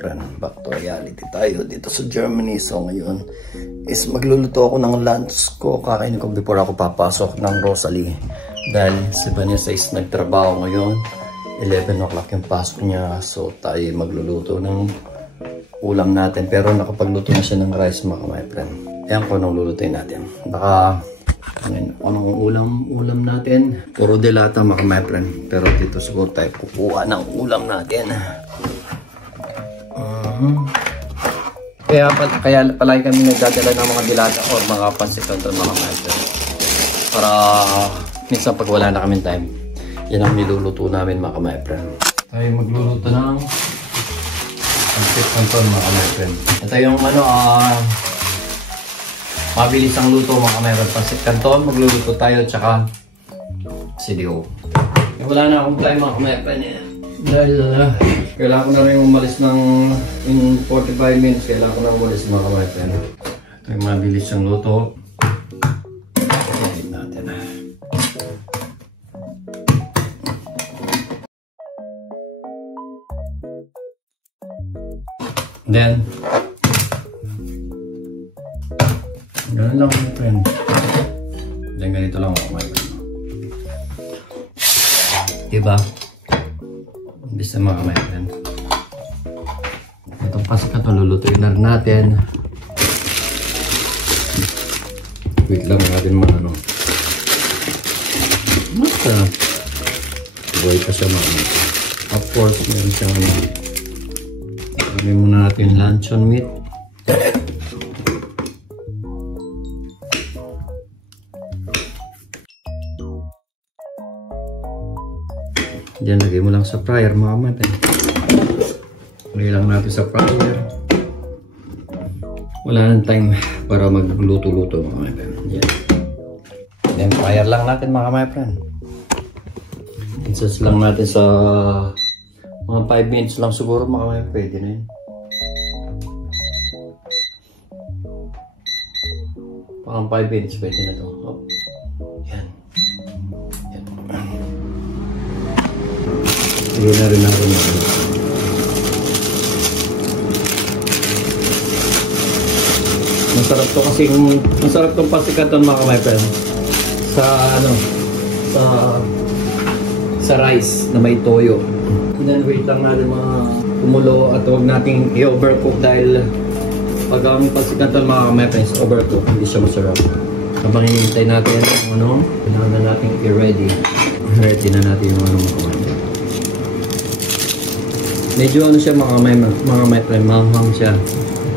friend. Back to reality tayo dito sa Germany. So ngayon is magluluto ako ng lunch ko. Kakainin ko before ako papasok ng Rosalie. Dahil si Vanessa is nagtrabaho ngayon. 11 o'clock yung pasok niya. So tayo magluluto ng ulam natin. Pero nakapagluto na siya ng rice mga my friend. Ayan ko nung lulutuin natin. Baka anong ulam natin? Puro delata mga my friend. Pero dito siguro tayo kukuha ng ulam natin. Kaya palagi kami nagdadala ng mga dilata o mga pansikan doon mga my friend. Para minsan pag wala na kami time, yan ang niluluto namin mga my friend. Tayo magluluto ng pansikan doon mga my friend. Ito yung mabilis ang luto mga meron. Pansit Canton, magluluto tayo tsaka CDO. Wala na akong time mga meron. Dahil kailangan ko na rin umalis ng in 45 minutes. Kailangan ko na umalis mga meron. Ito yung mabilis ang luto. Tignan natin. Then ganun lang mga friend. Then ganito lang ako my friend. Diba? Imbis na mga my friend. Itong pasok na ito, lulutuin na rin natin. Wait lang natin mga Basta buhay pa siya mga. Of course, meron siyang gawin muna natin luncheon meat. Diyan, lagay mo lang sa fryer mga mate. Lagay lang natin sa fryer. Wala nang time para magluto-luto mga mate. Diyan. Then fryer lang natin mga my friend. Insert lang natin sa mga 5 minutes lang siguro mga my friend. Pwede na yun. Pang 5 minutes pwede na ito. Oh. Yan. Yan. Sige na rin ako nito. Masarap to kasi masarap tong pasikaton mga my friend. Sa rice na may toyo. And then wait lang natin mga kumulo at huwag nating i-overcook dahil pag ang pasikaton mga my friends overcook, hindi siya masarap. Habang hinihintay natin kung kailangan na natin i-ready. Ready na natin yung mga medyo siya mga my friend, manghang siya.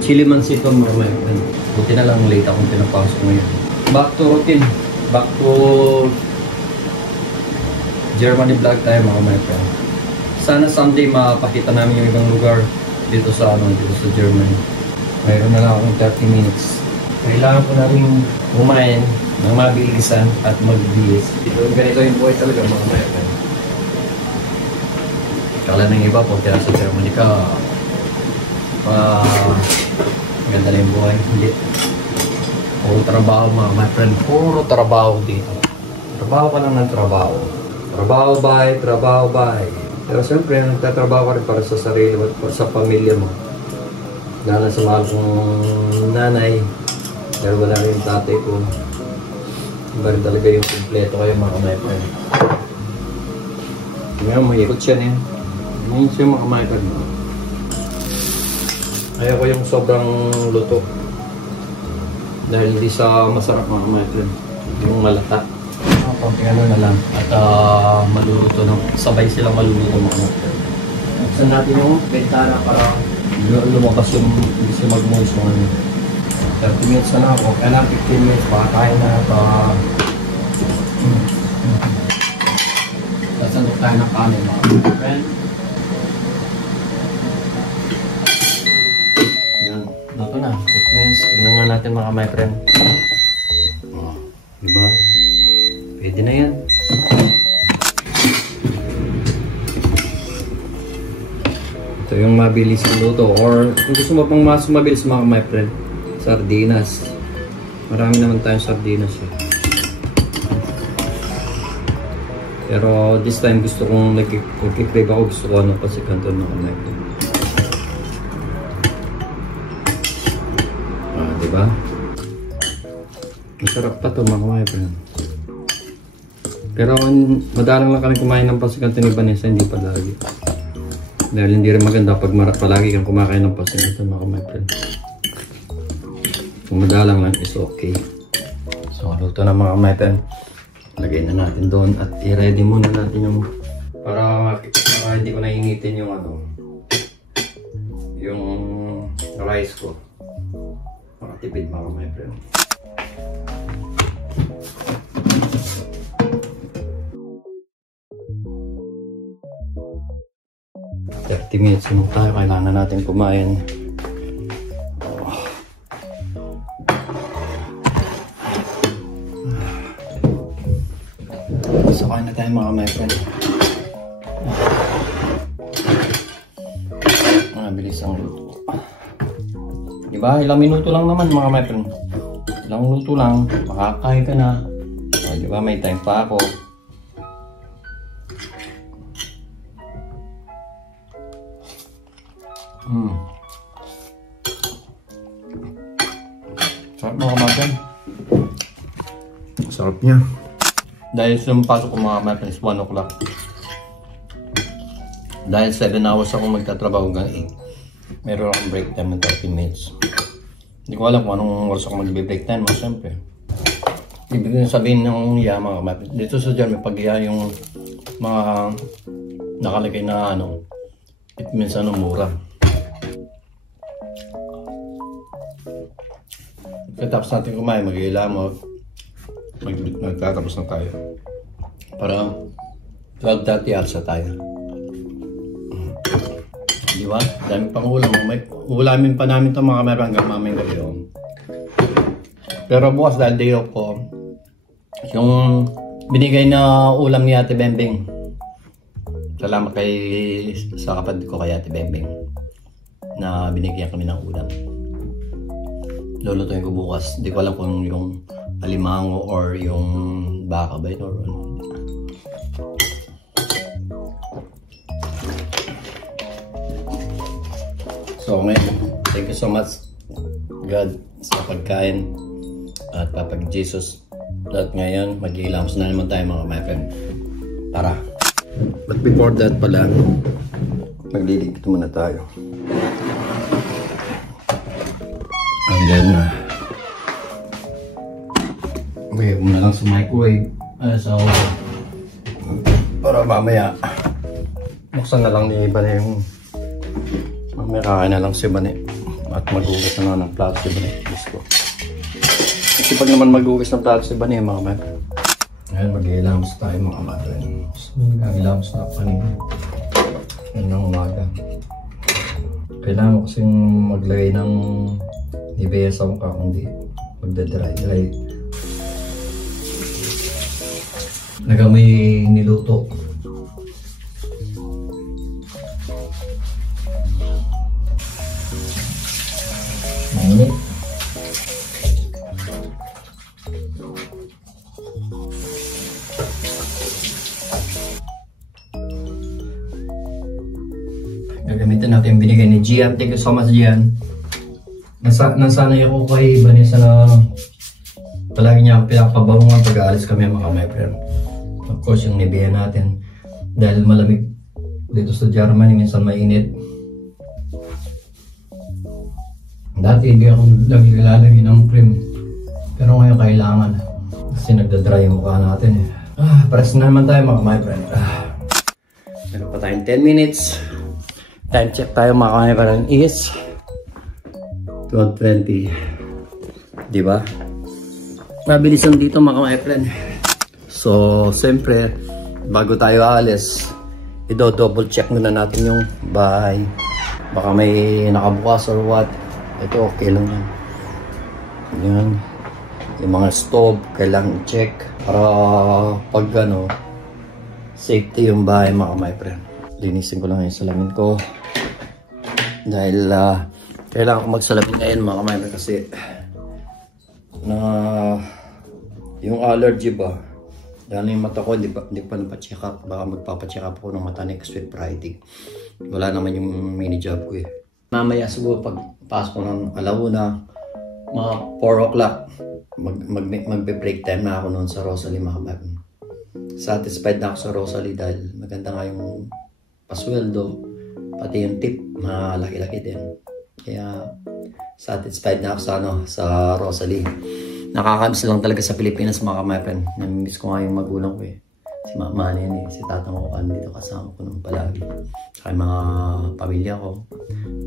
Chili mansito mga my friend. Buti na lang late akong pinapasok ngayon. Back to routine. Back to Germany vlog tayo mga my friend. Sana someday mapakita namin yung ibang lugar dito sa Germany. Mayroon na lang akong 30 minutes. Kailangan ko na rin kumain ng mabilisan at magbihis. Ganito yung buhay talaga mga my friend. Kala ng iba po, tira sa Germany ka, ganda na yung buhay. Hindi. Puro trabaho mga my friend. Puro trabaho dito. Trabaho ka lang ng trabaho. Trabaho bye. Pero siyempre, nagtatrabaho ka rin para sa sarili at para sa pamilya mo. Lalo sa mahal kong nanay. Pero wala rin yung tatay ko. Iba rin talaga yung kompleto kayo mga my friend. Ngayon, mahirot siya niya. Ngayon siya mga my friend. Ayaw ko yung sobrang luto. Dahil hindi sa masarap mga my friend. Yung malata. Konting na lang. At maluluto na. Sabay silang maluluto mga my friend. Buksan natin yung bentana para lumabas yung hindi siya mag-moist mga 30 minutes na ako. Kaya na 15 minutes baka kain na sasandok tayo ng kanin mga friend. Yan, luto na. It means, tignan nga natin mga my friend. Diba? Pwede na yan. Ito yung mabilis ang luto. Or kung gusto mo pang mas mabilis mga my friend, sardinas. Marami naman tayong sardinas eh. Pero this time gusto kong nagkikrave ako, gusto ko kasi Canton na kamay. Diba? Masarap pa to mga friend. Pero madalang lang kami kumain ng pasikanton ni Vanessa, hindi palagi. Dahil hindi rin maganda pag palagi kang kumakain ng pasikanton mga friend. Kung madalang lang is okay. So luto na mga friend. Lagay na natin doon at i-ready muna natin yung para hindi ko naingitin yung yung rice ko. Makatipid mga friend. 30 minutes mo tayo, kailangan natin kumain. So kain na tayo mga friend. Bilis ang luto. Diba? Ilang minuto lang naman mga friend. Ilang minuto lang, makakain ka na. O, diba? May time pa ako. Sarap mga kapatid. Sarap niya. Dahil pasok ko mga kapatid is 1 o'clock. Dahil 7 hours ako magtatrabaho hanggang 8. Meron akong break time ng 30 minutes. Hindi ko alam kung anong oras ako mag-break time. Siyempre. Ibig sabihin ng mga kapatid. Dito sa dyan may pag-iya yung mga nakalagay na it means mura. Tapos natin kumain, mag-iilamot, magtatapos na tayo. Para 12:30 alsa tayo. Di ba? Dami pang ulam. Ulamin pa namin itong mga meron hanggang mamayang gabi. Pero bukas dahil day off ko, yung binigay na ulam ni Ate Bembeng. Salamat sa kapatid ko kay Ate Bembeng na binigyan kami ng ulam. Lulutuin ko bukas. Hindi ko alam kung yung alimango or yung baka ba ito or ano. So ngayon, thank you so much God sa pagkain at Papa Jesus. At ngayon, mag-ilamos na naman tayo mga friend. Tara. But before that pala, magliligpit muna tayo. And then, okay, muna lang sa microwave. So, para mamaya, buksan na lang ni Bane yung, mamaya kakain na lang si Bane. At mag-ugas na lang ng plato si Bane. Let's go. Kasi pag naman mag-ugas ng plato si Bane, mga man. Ngayon, mag-ilamos tayo mga mother. So, mag-ilamos na kanina. Yan ang umaga. Kailangan ko kasing maglagay ng Nivea sa mukha kundi magdadry. Nagamay niluto. Mainit. Gagamitin natin yung binigay ni Gian. Thank you so much, Gian. Nasanay ako kay Vanessa na palagi niya pinapabangungan pag-aalis kami mga friend. Of course, yung Nivea natin. Dahil malamig dito sa Germany, minsan mainit. Dati hindi ako lalagay ng cream. Pero ngayon kailangan. Kasi nagdadry yung mukha natin. Pares na naman tayo mga friend. Meron pa tayong 10 minutes. Time check tayo mga friend is 12:20. Diba? Mabilisan dito mga friend. So, siyempre, bago tayo aalis, i-double check muna natin yung bahay. Baka may nakabukas or what. Ito okay lang yan. Yan. Yung mga stove, kailangan i-check. Para pag safety yung bahay mga friend. Linisin ko lang yung salamin ko. Dahil, kailangan ko magsalamin ngayon mga kamay kasi yung allergy ba dahil yung mata ko hindi pa napacheck up. Baka magpapacheck up ko ng mata next week Friday. Wala naman yung mini job ko Mamaya siguro pag pasok ko ng alauna mga 4 o'clock. Magbe-break time na ako noon sa Rosalie, mga kapatid. Satisfied na ako sa Rosalie dahil maganda nga yung pasweldo, pati yung tip malaki-laki din. Kaya satisfied na ako sa Rosalie. Nakakamiss lang talaga sa Pilipinas, mga kapatid. Namimiss ko nga yung magulang ko eh. Si mama niya, si tatang ko dito kasama ko nung palagi. Saka yung mga pamilya ko,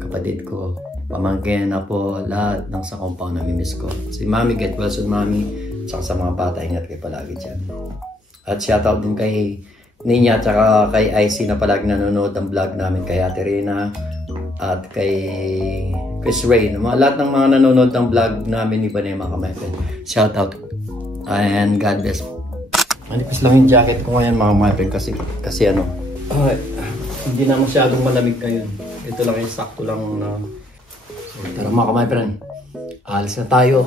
kapatid ko, pamangkin na po, lahat ng sa compound namimiss ko. Si mami, get well soon mami, saka sa mga bata, ingat kayo palagi dyan. At shoutout din kay Ninya at saka kay IC na palagi nanonood ng vlog namin, kay Ate Rina at kay Chris Ray. Lahat ng mga nanonood ng vlog namin ni Banema Kamete. Shoutout and God bless. Manipis lang yung jacket ko ngayon, mga kapatid, kasi ano, hindi na masyadong malamig ngayon. Ito lang yung sakto lang na. Tara mga kapatid, alis na tayo.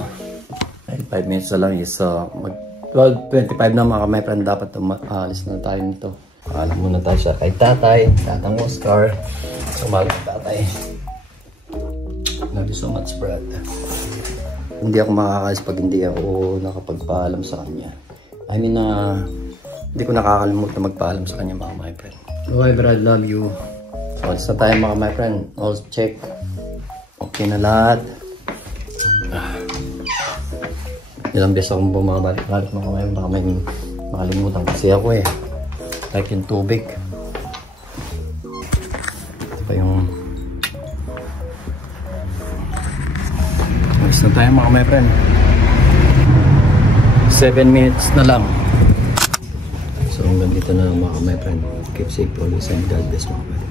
5 minutes na lang is 12:25 na, mga kapatid, dapat alis na tayo nito. Alam muna tayo siya kay Tatang Oscar. Sumali kay tatay. Love you so much, Brad. Hindi ako makakalis pag hindi ako nakapagpaalam sa kanya. I mean, hindi ko nakakalimutan magpaalam sa kanya, mga my friend. Okay, Brad, love you. So, alis na tayo, mga my friend. All check. Okay na lahat. Ilang beses akong bumabalik-balik, mga my friend. Baka may makalimutan kasi ako eh. Like yung tubig. Ito pa yung... Alis na tayo, mga my friend. 7 minutes na lang. So hanggang dito na, mga my friend. Keep safe always and God bless, mga friend.